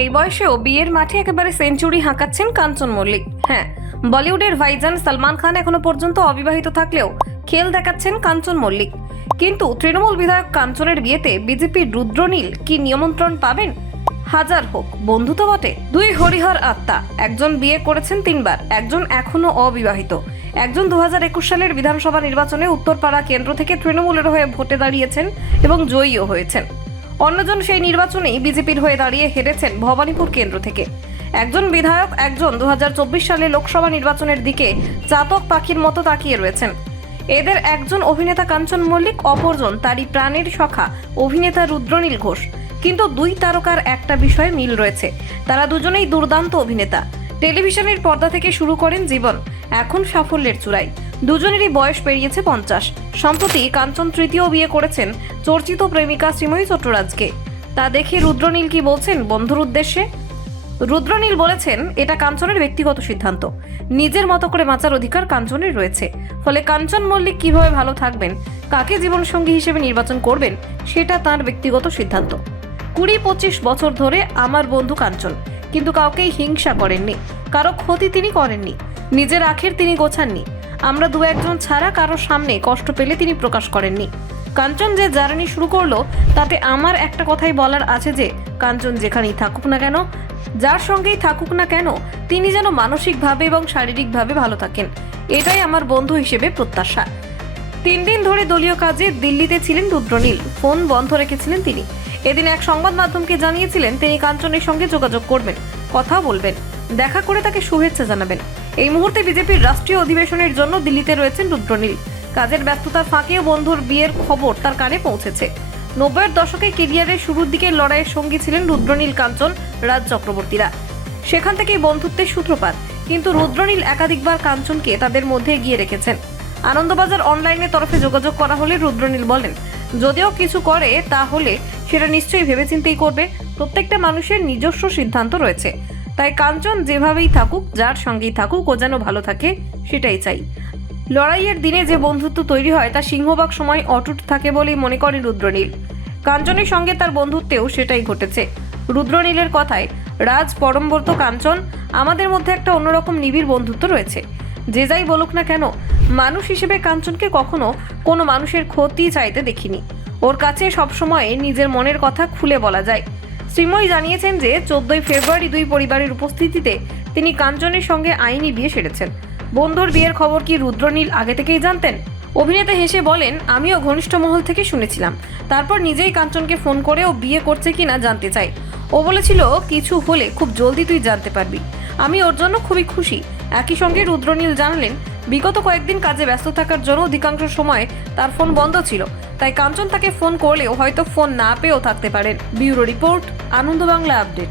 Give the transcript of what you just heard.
এই বয়সেও বিয়ের মাঠে একেবারে সেঞ্চুরি হাঁকাচ্ছেন কাঞ্চন মল্লিক। হ্যাঁ বলিউডের ভাইজান সালমান খান এখনও পর্যন্ত অবিবাহিত থাকলেও খেল দেখাচ্ছেন কাঞ্চন মল্লিক। কিন্তু তৃণমূল বিধায়ক কাঞ্চনের বিয়েতে বিজেপির রুদ্রনীল কি নিয়মন্ত্রণ পাবেন? হাজার হোক, বন্ধু তো বটে। দুই হরিহর আত্মা, একজন বিয়ে করেছেন তিনবার, একজন এখনও অবিবাহিত। একজন দু হাজার একুশ সালের বিধানসভা নির্বাচনে উত্তরপাড়া কেন্দ্র থেকে তৃণমূলের হয়ে ভোটে দাঁড়িয়েছেন এবং জয়ীও হয়েছেন। অন্যজন সেই নির্বাচনেই বিজেপির হয়ে দাঁড়িয়ে হেরেছেন ভবানীপুর কেন্দ্র থেকে। একজন বিধায়ক, একজন দু সালে লোকসভা নির্বাচনের দিকে চাতক পাখির মতো তাকিয়ে রয়েছেন। এদের একজন অভিনেতা কাঞ্চন মল্লিক, অপরজন তারই প্রাণের সখা অভিনেতা রুদ্রনীল ঘোষ। কিন্তু দুই তারকার একটা বিষয়ে মিল রয়েছে। তারা দুজনেই দুর্দান্ত অভিনেতা। টেলিভিশনের পর্দা থেকে শুরু করেন জীবন। এখন সাফল্যের চূড়ায়। দুজনেরই বয়স পেরিয়েছে পঞ্চাশ। সম্প্রতি কাঞ্চন তৃতীয় বিয়ে করেছেন চর্চিত প্রেমিকা শ্রীময়ী চট্টরাজকে। তা দেখে রুদ্রনীল কি বলছেন বন্ধুর উদ্দেশ্যে? রুদ্রনীল বলেছেন, এটা কাঞ্চনের ব্যক্তিগত সিদ্ধান্ত। নিজের মতো করে বাঁচার অধিকার কাঞ্চনের রয়েছে। ফলে কাঞ্চন মল্লিক কীভাবে ভালো থাকবেন, কাকে জীবনসঙ্গী হিসেবে নির্বাচন করবেন, সেটা তার ব্যক্তিগত সিদ্ধান্ত। কুড়ি পঁচিশ বছর ধরে আমার বন্ধু কাঞ্চন, কিন্তু কাউকেই হিংসা করেননি। কারও ক্ষতি তিনি করেননি। নিজের আখের তিনি গোছাননি। আমরা দু একজন ছাড়া কারও সামনে কষ্ট পেলে তিনি প্রকাশ করেননি। কাঞ্চন যে জার্নি শুরু করল, তাতে আমার একটা কথাই বলার আছে যে, কাঞ্চন যেখানেই থাকুক না কেন, যার সঙ্গেই থাকুক না কেন, তিনি যেন মানসিকভাবে এবং শারীরিকভাবে ভালো থাকেন। এটাই আমার বন্ধু হিসেবে প্রত্যাশা। তিন দিন ধরে দলীয় কাজে দিল্লিতে ছিলেন রুদ্রনীল। ফোন বন্ধ রেখেছিলেন তিনি। এদিন এক সংবাদ মাধ্যমকে জানিয়েছিলেন, তিনি কাঞ্চনের সঙ্গে যোগাযোগ করবেন কথা বলবেন। দেখা করে তাকে শুভেচ্ছা জানাবেন। এই মুহূর্তে বিজেপির রাষ্ট্রীয় অধিবেশনের জন্য দিল্লিতে রয়েছেন রুদ্রনীল। কাজের ব্যস্ততার ফাঁকেও বন্ধুর বিয়ের খবর তার কানে পৌঁছেছে। নব্বইয়ের দশকে কেরিয়ারের শুরুর দিকে লড়াইয়ের সঙ্গী ছিলেন রুদ্রনীল কাঞ্চন, রাজ চক্রবর্তীরা। সেখান থেকেই বন্ধুত্বের সূত্রপাত। কিন্তু রুদ্রনীল একাধিকবার কাঞ্চনকে তাদের মধ্যে এগিয়ে রেখেছেন। আনন্দবাজার অনলাইনের তরফে যোগাযোগ করা হলে রুদ্রনীল বলেন, যদিও কিছু করে, তাহলে সেটা নিশ্চয়ই ভেবেচিন্তেই করবে। প্রত্যেকটা মানুষের নিজস্ব সিদ্ধান্ত রয়েছে। তাই কাঞ্চন যেভাবেই থাকুক, যার সঙ্গেই থাকুক, ও যেন ভালো থাকে, সেটাই চাই। লড়াইয়ের দিনে যে বন্ধুত্ব তৈরি হয়, তা সিংহভাগ সময় অটুট থাকে বলেই মনে করেন রুদ্রনীল। কাঞ্চনের সঙ্গে তার বন্ধুত্বেও সেটাই ঘটেছে। রুদ্রনীলের কথায়, রাজ পরমব্রত কাঞ্চন, আমাদের মধ্যে একটা অন্যরকম নিবিড় বন্ধুত্ব রয়েছে। যে যাই বলুক না কেন, মানুষ হিসেবে কাঞ্চনকে কখনো কোনো মানুষের ক্ষতি চাইতে দেখিনি। ওর কাছে সবসময় নিজের মনের কথা খুলে বলা যায়। শ্রীময় জানিয়েছেন যে, চোদ্দই ফেব্রুয়ারি দুই পরিবারের উপস্থিতিতে তিনি কাঞ্চনের সঙ্গে আইনি বিয়ে সেরেছেন। বন্ধুর বিয়ের খবর কি রুদ্রনীল আগে থেকেই জানতেন? অভিনেতা হেসে বলেন, আমিও ঘনিষ্ঠ মহল থেকে শুনেছিলাম। তারপর নিজেই কাঞ্চনকে ফোন করে ও বিয়ে করছে কিনা জানতে চাই। ও বলেছিল, কিছু হলে খুব জলদি তুই জানতে পারবি। আমি ওর জন্য খুবই খুশি। একই সঙ্গে রুদ্রনীল জানালেন, বিগত কয়েকদিন কাজে ব্যস্ত থাকার জন্য অধিকাংশ সময় তার ফোন বন্ধ ছিল। তাই কাঞ্চন তাকে ফোন করলেও হয়তো ফোন না পেয়েও থাকতে পারেন। Bureau report. Ananda Bangla update.